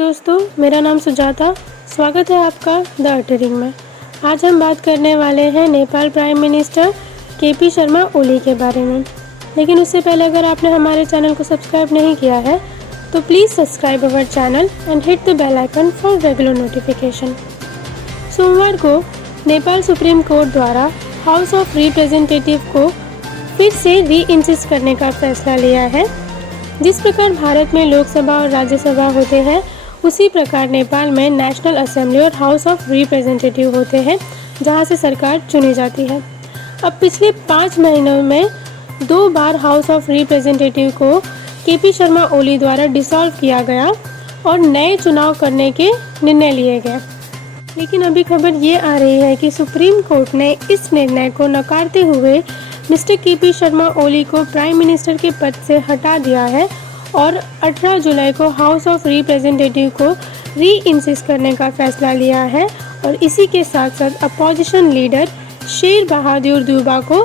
दोस्तों, मेरा नाम सुजाता। स्वागत है आपका द अटरिंग में। आज हम बात करने वाले हैं Nepal prime minister KP Sharma Oli के बारे में। लेकिन उससे पहले अगर आपने हमारे चैनल को सब्सक्राइब नहीं किया है तो please subscribe our channel and hit the bell icon for regular notification. सोमवार को नेपाल सुप्रीम कोर्ट द्वारा हाउस ऑफ रिप्रेजेंटेटिव को फिर से री इंसिस्ट करने का फैसला लिया है। जिस प्रकार भारत में लोकसभा और राज्यसभा होते हैं, उसी प्रकार नेपाल में नेशनल असेंबली और हाउस ऑफ रिप्रेजेंटेटिव होते हैं, जहां से सरकार चुनी जाती है। अब पिछले 5 महीनों में 2 बार हाउस ऑफ रिप्रेजेंटेटिव को केपी शर्मा ओली द्वारा डिसॉल्व किया गया और नए चुनाव करने के निर्णय लिए गए। लेकिन अभी खबर ये आ रही है कि सुप्रीम कोर्ट ने इस निर्णय को नकारते हुए मिस्टर केपी शर्मा ओली को प्राइम मिनिस्टर के पद से हटा दिया है और 18 जुलाई को हाउस ऑफ रिप्रेजेंटेटिव को री इंसिस्ट करने का फैसला लिया है। और इसी के साथ साथ अपोजिशन लीडर शेर बहादुर देउबा को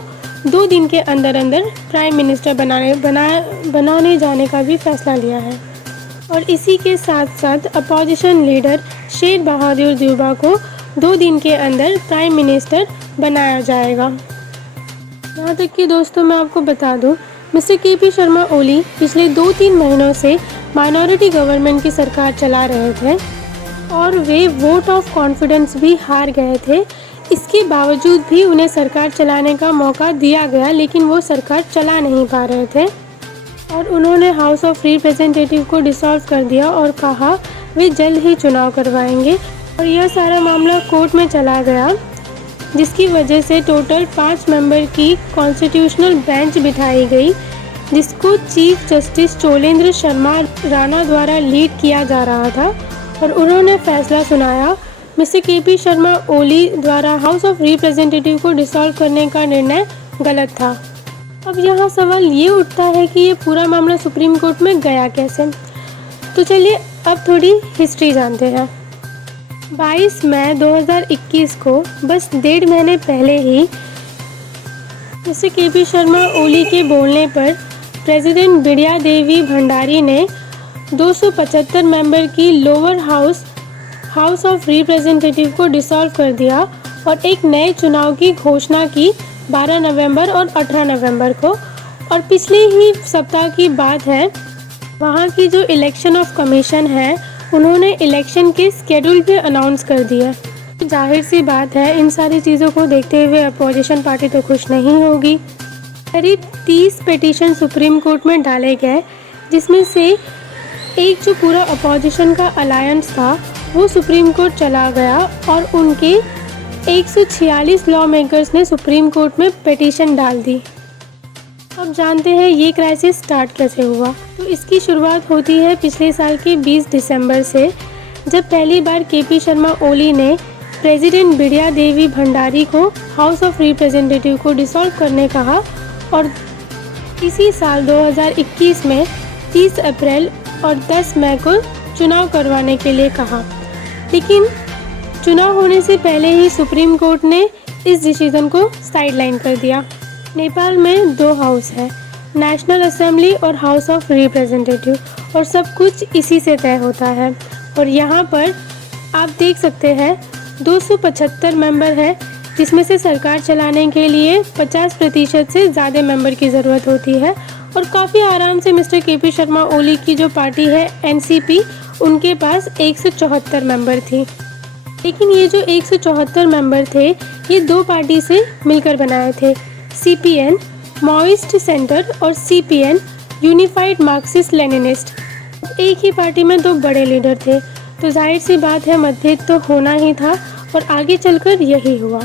2 दिन के अंदर अंदर प्राइम मिनिस्टर बनाने जाने का भी फैसला लिया है। और इसी के साथ साथ अपोजिशन लीडर शेर बहादुर देउबा को 2 दिन के अंदर प्राइम मिनिस्टर बनाया जाएगा। यहाँ तक कि दोस्तों मैं आपको बता दूँ, मिस्टर केपी शर्मा ओली पिछले 2-3 महीनों से माइनॉरिटी गवर्नमेंट की सरकार चला रहे थे और वे वोट ऑफ कॉन्फिडेंस भी हार गए थे। इसके बावजूद भी उन्हें सरकार चलाने का मौका दिया गया, लेकिन वो सरकार चला नहीं पा रहे थे और उन्होंने हाउस ऑफ रिप्रेजेंटेटिव को डिसॉल्व कर दिया और कहा वे जल्द ही चुनाव करवाएंगे। और यह सारा मामला कोर्ट में चला गया, जिसकी वजह से टोटल 5 मेंबर की कॉन्स्टिट्यूशनल बेंच बिठाई गई, जिसको चीफ जस्टिस चोलेंद्र शर्मा राणा द्वारा लीड किया जा रहा था। और उन्होंने फैसला सुनाया मिस्टर केपी शर्मा ओली द्वारा हाउस ऑफ रिप्रेजेंटेटिव को डिसॉल्व करने का निर्णय गलत था। अब यहाँ सवाल ये उठता है कि ये पूरा मामला सुप्रीम कोर्ट में गया कैसे। तो चलिए अब थोड़ी हिस्ट्री जानते हैं। 22 मई 2021 को बस 1.5 महीने पहले ही मिस्टर केपी शर्मा ओली के बोलने पर प्रेसिडेंट बिद्या देवी भंडारी ने 275 मेंबर की लोअर हाउस ऑफ रिप्रेजेंटेटिव को डिसॉल्व कर दिया और एक नए चुनाव की घोषणा की 12 नवंबर और 18 नवंबर को। और पिछले ही सप्ताह की बात है, वहाँ की जो इलेक्शन ऑफ कमीशन है, उन्होंने इलेक्शन के स्केड्यूल भी अनाउंस कर दिया। जाहिर सी बात है, इन सारी चीज़ों को देखते हुए अपोजिशन पार्टी तो खुश नहीं होगी। करीब 30 पिटीशन सुप्रीम कोर्ट में डाले गए, जिसमें से एक जो पूरा अपोजिशन का अलायंस था वो सुप्रीम कोर्ट चला गया और उनके 146 लॉ मेकर्स ने सुप्रीम कोर्ट में पिटीशन डाल दी। अब जानते हैं ये क्राइसिस स्टार्ट कैसे हुआ। तो इसकी शुरुआत होती है पिछले साल के 20 दिसंबर से, जब पहली बार केपी शर्मा ओली ने प्रेसिडेंट बिद्या देवी भंडारी को हाउस ऑफ रिप्रेजेंटेटिव को डिसॉल्व करने कहा। और इसी साल 2021 में 30 अप्रैल और 10 मई को चुनाव करवाने के लिए कहा। लेकिन चुनाव होने से पहले ही सुप्रीम कोर्ट ने इस डिसीजन को साइडलाइन कर दिया। नेपाल में 2 हाउस है, नेशनल असेंबली और हाउस ऑफ रिप्रेजेंटेटिव, और सब कुछ इसी से तय होता है। और यहाँ पर आप देख सकते हैं 275 मेंबर है, जिसमें से सरकार चलाने के लिए 50% से ज़्यादा मेंबर की ज़रूरत होती है। और काफ़ी आराम से मिस्टर केपी शर्मा ओली की जो पार्टी है एनसीपी, उनके पास 174 मेंबर थी। लेकिन ये जो 174 मेंबर थे, ये 2 पार्टी से मिलकर बनाए थे, सीपीएन माओइस्ट सेंटर और सीपीएन यूनिफाइड मार्क्सिस्ट लेनिनिस्ट। एक ही पार्टी में 2 बड़े लीडर थे, तो जाहिर सी बात है मतभेद तो होना ही था और आगे चलकर यही हुआ।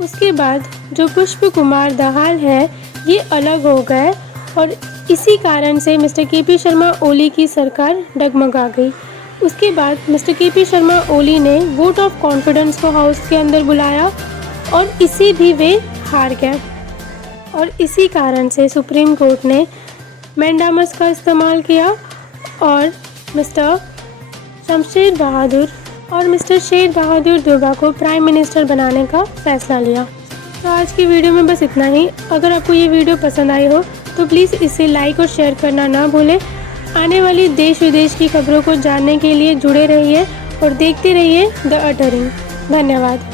उसके बाद जो पुष्प कुमार दाहाल है, ये अलग हो गए और इसी कारण से मिस्टर केपी शर्मा ओली की सरकार डगमगा गई। उसके बाद मिस्टर केपी शर्मा ओली ने वोट ऑफ कॉन्फिडेंस को हाउस के अंदर बुलाया और इसी भी वे हार गए। और इसी कारण से सुप्रीम कोर्ट ने मैंडामस का इस्तेमाल किया और मिस्टर शमशेर बहादुर और मिस्टर शेर बहादुर देउबा को प्राइम मिनिस्टर बनाने का फैसला लिया। तो आज की वीडियो में बस इतना ही। अगर आपको ये वीडियो पसंद आई हो तो प्लीज़ इसे लाइक और शेयर करना ना भूलें। आने वाली देश विदेश की खबरों को जानने के लिए जुड़े रहिए और देखते रहिए द अटरिंग। धन्यवाद।